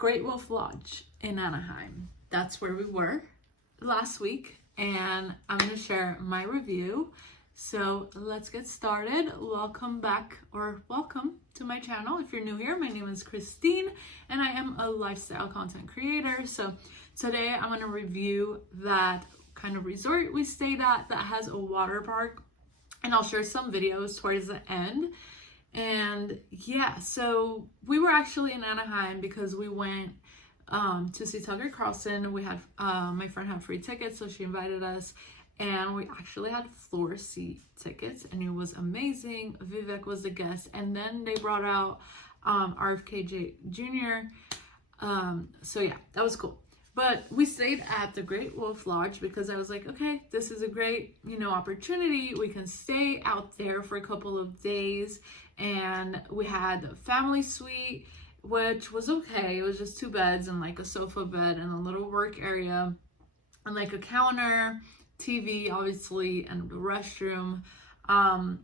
Great Wolf Lodge in Anaheim. That's where we were last week, and I'm going to share my review. So let's get started. Welcome back, or welcome to my channel. If you're new here, my name is Christine and I am a lifestyle content creator. So today I'm going to review that kind of resort we stayed at that has a water park, and I'll share some videos towards the end. And yeah, so we were actually in Anaheim because we went to see Tucker Carlson. We had my friend had free tickets, so she invited us, and we actually had floor seat tickets, and it was amazing. Vivek was the guest, and then they brought out RFK Jr. So yeah, that was cool. But we stayed at the Great Wolf Lodge because I was like, okay, this is a great, opportunity. We can stay out there for a couple of days. And we had a family suite, which was okay. It was just 2 beds and like a sofa bed and a little work area and like a counter, TV, obviously, and a restroom. I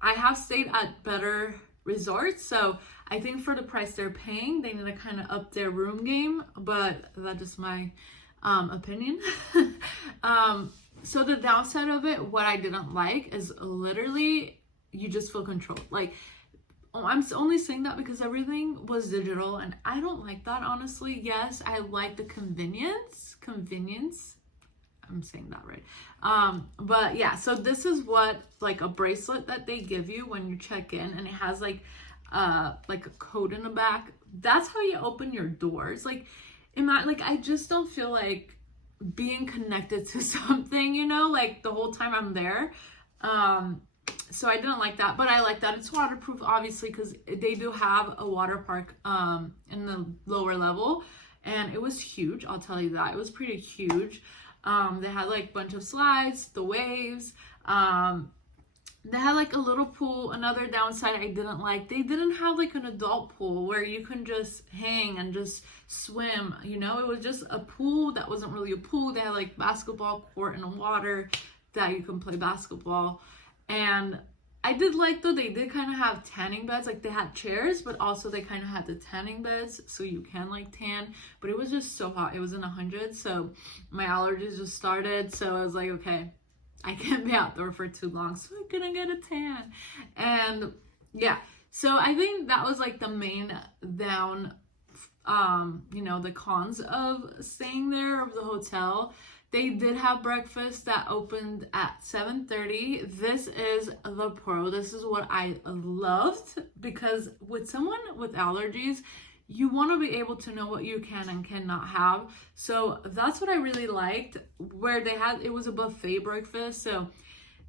have stayed at better resorts, so I think for the price they're paying, they need to kind of up their room game, but that's just my opinion. So the downside of it, what I didn't like is literally you just feel controlled. Like, I'm only saying that because everything was digital, and I don't like that, honestly. Yes, I like the convenience. I'm saying that right. But yeah, so this is what, like, a bracelet that they give you when you check in, and it has like a code in the back. That's how you open your doors. Like, I just don't feel like being connected to something, like the whole time I'm there. So I didn't like that, but I like that it's waterproof, obviously, because they do have a water park in the lower level, and it was huge. I'll tell you that. It was pretty huge. They had like a bunch of slides, the waves. They had like a little pool. Another downside I didn't like, they didn't have like an adult pool where you can just hang and just swim. It was just a pool that wasn't really a pool. They had like basketball court and water that you can play basketball. And I did like, though, they did kind of have tanning beds. Like, they had chairs, but also they kind of had the tanning beds, so you can like tan. But it was just so hot. It was in the hundreds, so my allergies just started. So I was like, okay, I can't be outdoor for too long, so I couldn't get a tan. And yeah, so I think that was like the main the cons of staying there, of the hotel. They did have breakfast that opened at 7:30. This is the pro. This is what I loved, because with someone with allergies, you want to be able to know what you can and cannot have. So that's what I really liked, where it was a buffet breakfast. So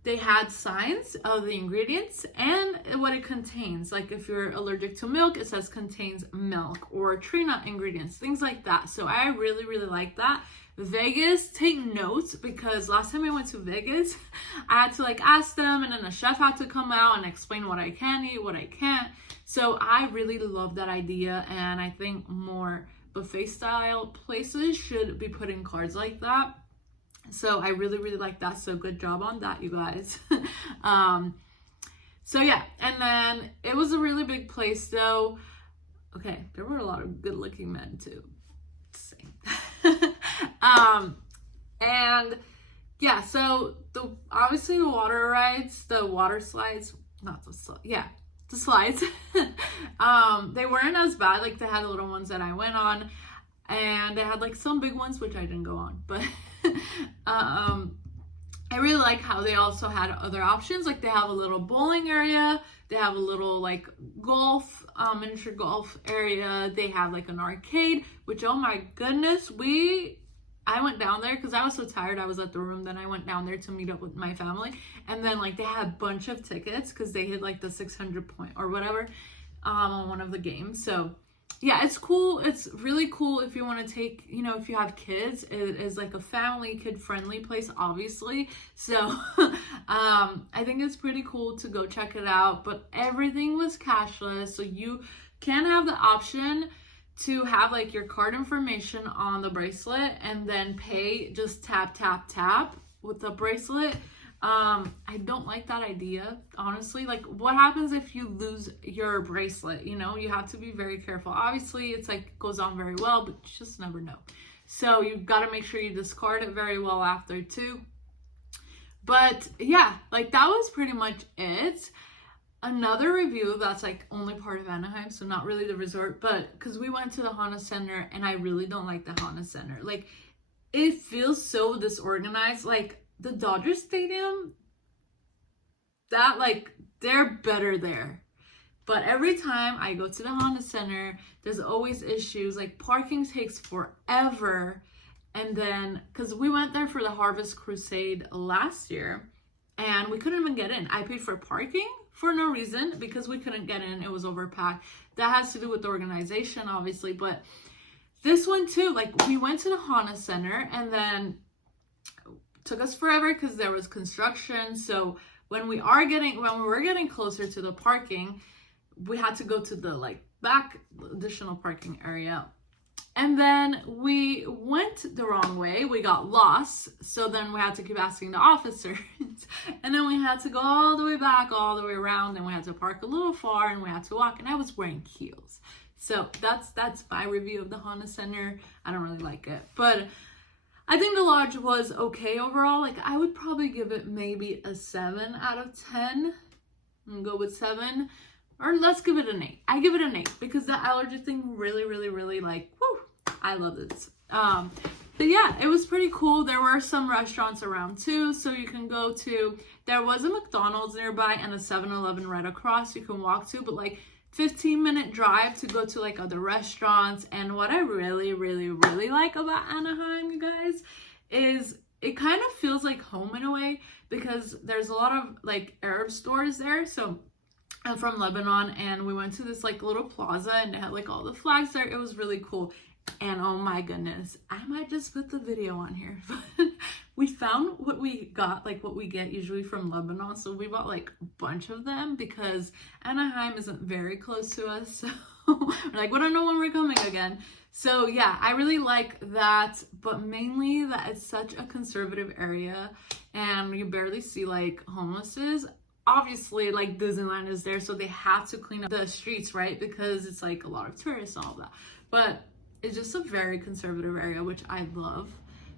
they had signs of the ingredients and what it contains. Like, if you're allergic to milk, it says contains milk, or tree nut ingredients, things like that. So I really, really like that. Vegas, take notes, because last time I went to Vegas, I had to ask them, and then the chef had to come out and explain what I can eat, what I can't. So I really love that idea, and I think more buffet style places should be putting cards like that. So I really, really like that. So good job on that, you guys. So yeah, and then it was a really big place, though. Okay, there were a lot of good looking men too. Same. And yeah, so obviously the water rides, the water slides, the slides, they weren't as bad. Like, they had the little ones that I went on, and they had like some big ones, which I didn't go on, but I really like how they also had other options. Like, they have a little bowling area, they have a little like golf, miniature golf area, they have like an arcade, which, oh my goodness, I went down there because I was so tired. I was at the room, then I went down there to meet up with my family, and then like they had a bunch of tickets because they hit like the 600 point or whatever on one of the games. So yeah, it's cool. It's really cool if you want to take, if you have kids. It is like a family, kid-friendly place, obviously. So I think it's pretty cool to go check it out. But everything was cashless, so you can have the option to have like your card information on the bracelet and then pay, just tap, tap, tap with the bracelet. I don't like that idea, honestly. Like, what happens if you lose your bracelet? You know, you have to be very careful. Obviously, it's like goes on very well, but you just never know. So you've got to make sure you discard it very well after too. But yeah, like that was pretty much it. Another review that's like only part of Anaheim, so not really the resort, but because we went to the Honda Center and I really don't like the Honda Center. Like, it feels so disorganized. Like the Dodger Stadium, that like they're better there. But every time I go to the Honda Center, there's always issues. Like parking takes forever. And then, because we went there for the Harvest Crusade last year and we couldn't even get in. I paid for parking for no reason because we couldn't get in. It was overpacked. That has to do with the organization, obviously. But this one too, like we went to the Honda Center and then took us forever because there was construction. So when we were getting closer to the parking, we had to go to the like back additional parking area. And then we went the wrong way. We got lost. So then we had to keep asking the officers. And then we had to go all the way back, all the way around. And we had to park a little far and we had to walk. And I was wearing heels. So that's my review of the Honda Center. I don't really like it. But I think the lodge was okay overall. Like I would probably give it maybe a 7 out of 10. I'm gonna go with 7. Or let's give it an 8. I give it an 8 because the allergy thing really like, whoo, I love this. But yeah, it was pretty cool. There were some restaurants around too, so you can go to. There was a McDonald's nearby and a 7-Eleven right across you can walk to, but like 15-minute drive to go to like other restaurants. And what I really like about Anaheim, you guys, is it kind of feels like home in a way because there's a lot of like Arab stores there. So I'm from Lebanon and we went to this like little plaza and it had like all the flags there. It was really cool. And oh my goodness, I might just put the video on here. But we found what we got, like what we get usually from Lebanon. So we bought like a bunch of them because Anaheim isn't very close to us. So we're like, we don't know when we're coming again. So yeah, I really like that, but mainly that it's such a conservative area and you barely see like homelesses. Obviously, like Disneyland is there, so they have to clean up the streets, right? Because it's like a lot of tourists and all that. But it's just a very conservative area, which I love.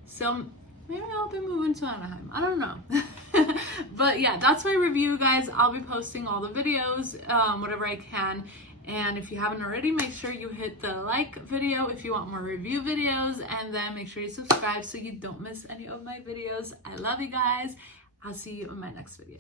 So maybe I'll be moving to Anaheim. I don't know. But yeah, that's my review, guys. I'll be posting all the videos, whatever I can. And if you haven't already, make sure you hit the like video if you want more review videos. And then make sure you subscribe so you don't miss any of my videos. I love you guys. I'll see you in my next video.